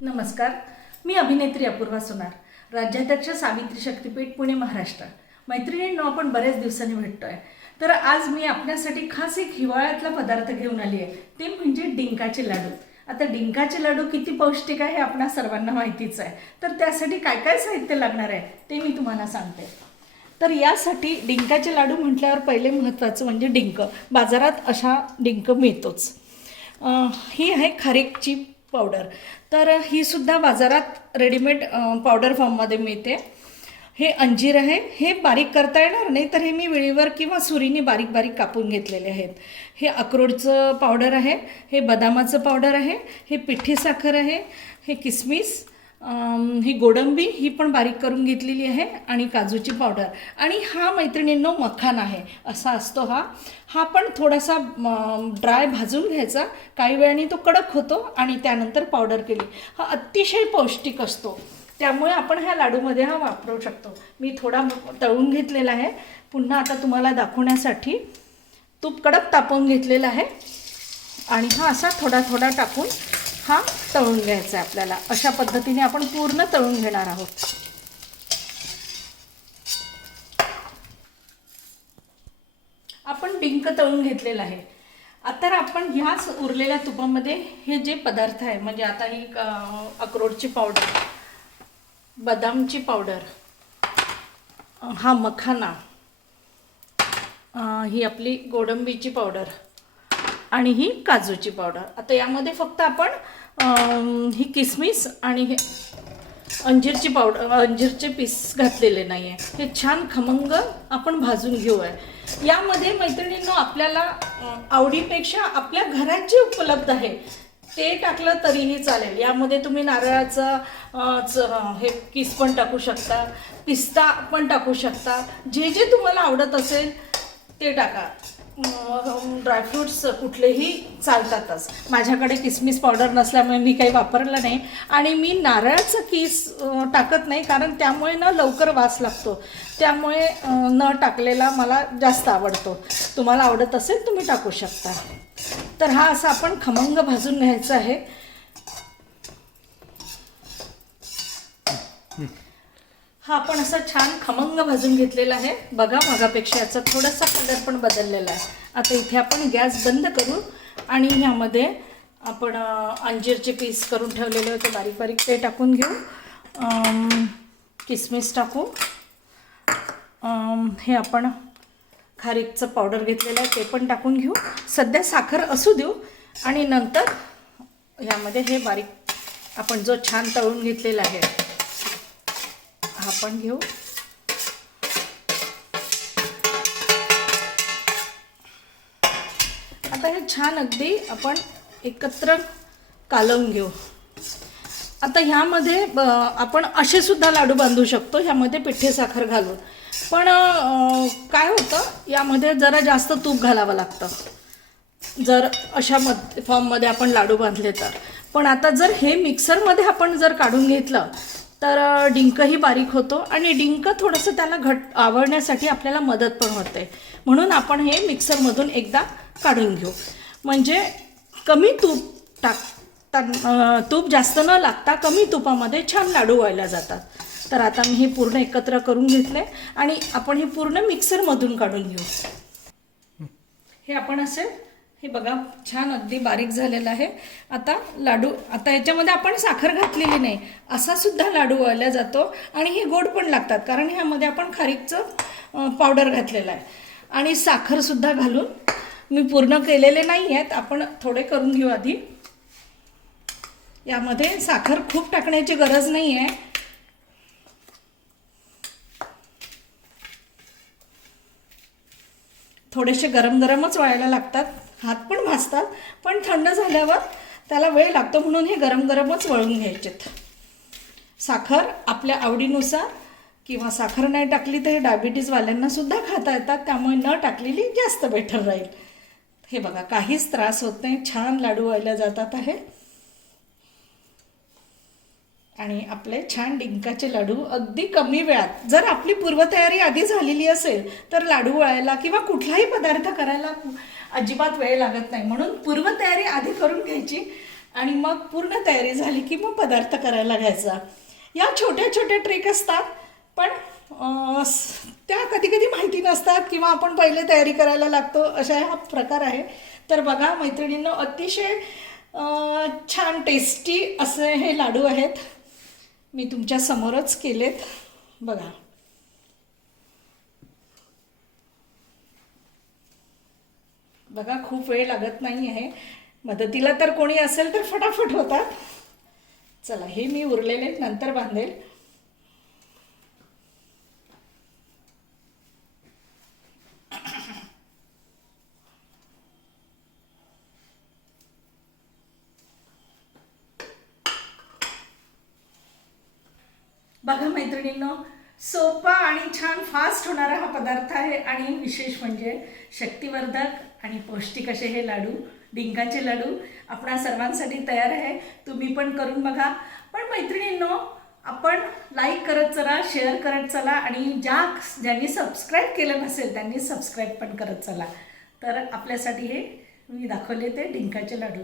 नमस्कार, मी अभिनेत्री अपूर्वा सोनार, राज्याध्यक्ष सावित्री शक्तीपीठ पुणे महाराष्ट्र। मैत्रिणींनो, आपण बरेच दिवसांनी भेटतोय, तर आज मी आपल्यासाठी खास एक हिवाळ्यातला पदार्थ घेऊन आली आहे, ते म्हणजे डिंकाचे लाडू। आता डिंकाचे लाडू किती पौष्टिक आहे हे आपणा सर्वांना माहितीच आहे, तर त्यासाठी काय काय साहित्य लागणार आहे ते मी तुम्हाला सांगते। तर यासाठी डिंकाचे लाडू म्हटल्यावर पहिले महत्त्वाचं म्हणजे डिंक। बाजारात अशा डिंक मिळतोच। ही आहे खारीकची पावडर, तर ही सुद्धा बाजारात रेडीमेड पावडर फॉर्ममध्ये मिळते। हे अंजीर आहे, हे बारीक करता येणार नाही तर हे मी विळीवर किंवा सुरीने बारीक बारीक कापून घेतलेले आहेत। हे अक्रोडचं पावडर आहे, हे बदामाचं पावडर आहे, हे पिठी साखर आहे, हे किसमिस, ही गोडंबी ही पण बारीक करून घेतलेली आहे, आणि काजूची पावडर, आणि हा मैत्रिणींनो मखाना आहे। असा असतो हा पण थोडासा ड्राय भाजून घ्यायचा, काही वेळाने तो कडक होतो आणि त्यानंतर पावडर केली। हा अतिशय पौष्टिक असतो, त्यामुळे आपण ह्या लाडूमध्ये हा वापरू शकतो। मी थोडा तळून घेतलेला आहे, पुन्हा आता तुम्हाला दाखवण्यासाठी तूप कडक तापवून घेतलेला आहे, आणि हा असा थोडा थोडा टाकून हा तळून घ्यायचा आहे आपल्याला। अशा पद्धतीने आपण पूर्ण तळून घेणार आहोत। आपण डिंक तळून घेतलेला आहे। आता आपण ह्याच उरलेल्या तुपामध्ये हे जे पदार्थ आहे, म्हणजे आता ही अक्रोडची पावडर, बदामची पावडर, हा मखाना, ही आपली गोडंबीची पावडर, आणि ही काजूची पावडर। आता यामध्ये फक्त आपण ही किसमिस आणि हे अंजीरची पावडर, अंजीरचे पीस घातलेले नाही आहे। हे छान खमंग आपण भाजून घेऊया। यामध्ये मैत्रिणींनो, आपल्याला आवडीपेक्षा आपल्या घरात जे उपलब्ध आहे ते टाकलं तरीही चालेल। यामध्ये तुम्ही नारळाचं हे किस पण टाकू शकता, पिस्ता पण टाकू शकता, जे जे तुम्हाला आवडत असेल ते टाका। ड्रायफ्रूट्स कुठलेही चालतातच। माझ्याकडे किसमिस पावडर नसल्यामुळे मी काही वापरलं नाही, आणि मी नारळाचं किस टाकत नाही, कारण त्यामुळे ना लवकर वास लागतो, त्यामुळे न टाकलेला मला जास्त आवडतो। तुम्हाला आवडत असेल तुम्ही टाकू शकता। तर हा असा आपण खमंग भाजून घ्यायचा आहे। हा आपण असा छान खमंग भाजून घेतलेला आहे। बघा, मगापेक्षा याचा थोडासा कलर पण बदललेला आहे। आता इथे आपण गॅस बंद करू, आणि ह्यामध्ये आपण अंजीरचे पीस करून ठेवलेले होते बारीक बारीक, ते टाकून घेऊ। किसमिस टाकू, हे आपण खारीकचं पावडर घेतलेलं आहे ते पण टाकून घेऊ। सध्या साखर असू देऊ, आणि नंतर ह्यामध्ये हे बारीक आपण जो छान तळून घेतलेला आहे हा पण घेऊ। आता हे छान अगदी आपण एकत्र कालवून घेऊ। आता ह्यामध्ये आपण असे सुद्धा लाडू बांधू शकतो, ह्यामध्ये पिठी साखर घालून, पण काय होतं, यामध्ये जरा जास्त तूप घालावं लागतं जर अशा फॉर्ममध्ये आपण लाडू बांधले तर। पण आता जर हे मिक्सरमध्ये आपण जर काढून घेतलं तर डिंकही बारीक होतो, आणि डिंक थोडंसं त्याला आवळण्यासाठी आपल्याला मदत पण होते, म्हणून आपण हे मिक्सरमधून एकदा काढून घेऊ। म्हणजे कमी तूप तूप जास्त न लागता कमी तुपामध्ये छान लाडू व्हायला जातात। तर आता मी हे पूर्ण एकत्र करून घेतले, आणि आपण हे पूर्ण मिक्सरमधून काढून घेऊ। हे आपण असे, हे बघा छान अगदी बारीक झालेलं आहे। आता लाडू, आता याच्यामध्ये आपण साखर घातलेली नाही, असा सुद्धा लाडू व्हायला जातो, आणि हे गोड पण लागतात, कारण ह्यामध्ये आपण खारीकचं पावडर घातलेलं आहे, आणि साखर सुद्धा घालून मी पूर्ण केलेले नाही आहेत, आपण थोडे करून घेऊ आधी। यामध्ये साखर खूप टाकण्याची गरज नाही आहे। थोडेसे गरम गरमच व्हायला लागतात, हात पण भाजतात, पण थंड झाल्यावर त्याला वेळ लागतो, म्हणून हे गरम गरमच वळून घ्यायचेत। साखर आपल्या आवडीनुसार, किंवा साखर नाही टाकली तर डायबिटीजवाल्यांना सुद्धा खाता येतात, त्यामुळे न टाकलेली जास्त बेटर राहील। हे बघा, काहीच त्रास होत नाही, छान लाडू व्हायला जातात आहे, आणि आपले छान डिंकाचे लाडू अगदी कमी वेळात, जर आपली पूर्वतयारी आधी झालेली असेल तर लाडू वळायला किंवा कुठलाही पदार्थ करायला अजिबात वेळ लागत नाही, म्हणून पूर्वतयारी आधी करून घ्यायची, आणि मग पूर्ण तयारी झाली की मग पदार्थ करायला घ्यायचा. या छोट्या छोट्या ट्रिक असतात, पण त्या कधी कधी माहिती नसतात किंवा आपण पहिले तयारी करायला लागतो, अशा हा प्रकार आहे. तर बघा मैत्रिणींनो, अतिशय छान टेस्टी असे हे लाडू आहेत. मी तुमच्या समोरच केलेत बघा. बघा, खूप वेळ लागत नाही आहे. मदतीला तर कोणी असेल तर फटाफट होतात. चला, हे मी उरलेले नंतर बांधेल. बघा मैत्रिणींनो, सोपा आणि छान फास्ट होणारा हा पदार्थ आहे. आणि विशेष म्हणजे शक्तिवर्धक आणि पौष्टिक असे हे लाडू, डिंकाचे लाडू आपणा सर्वांसाठी तयार आहे. तुम्ही पण करून बघा. पण मैत्रिणींनो, आपण लाईक करत चला, शेअर करत चला, आणि ज्यांनी सबस्क्राईब केलं नसेल त्यांनी सबस्क्राईब पण करत चला. तर आपल्यासाठी हे मी दाखवले ते डिंकाचे लाडू.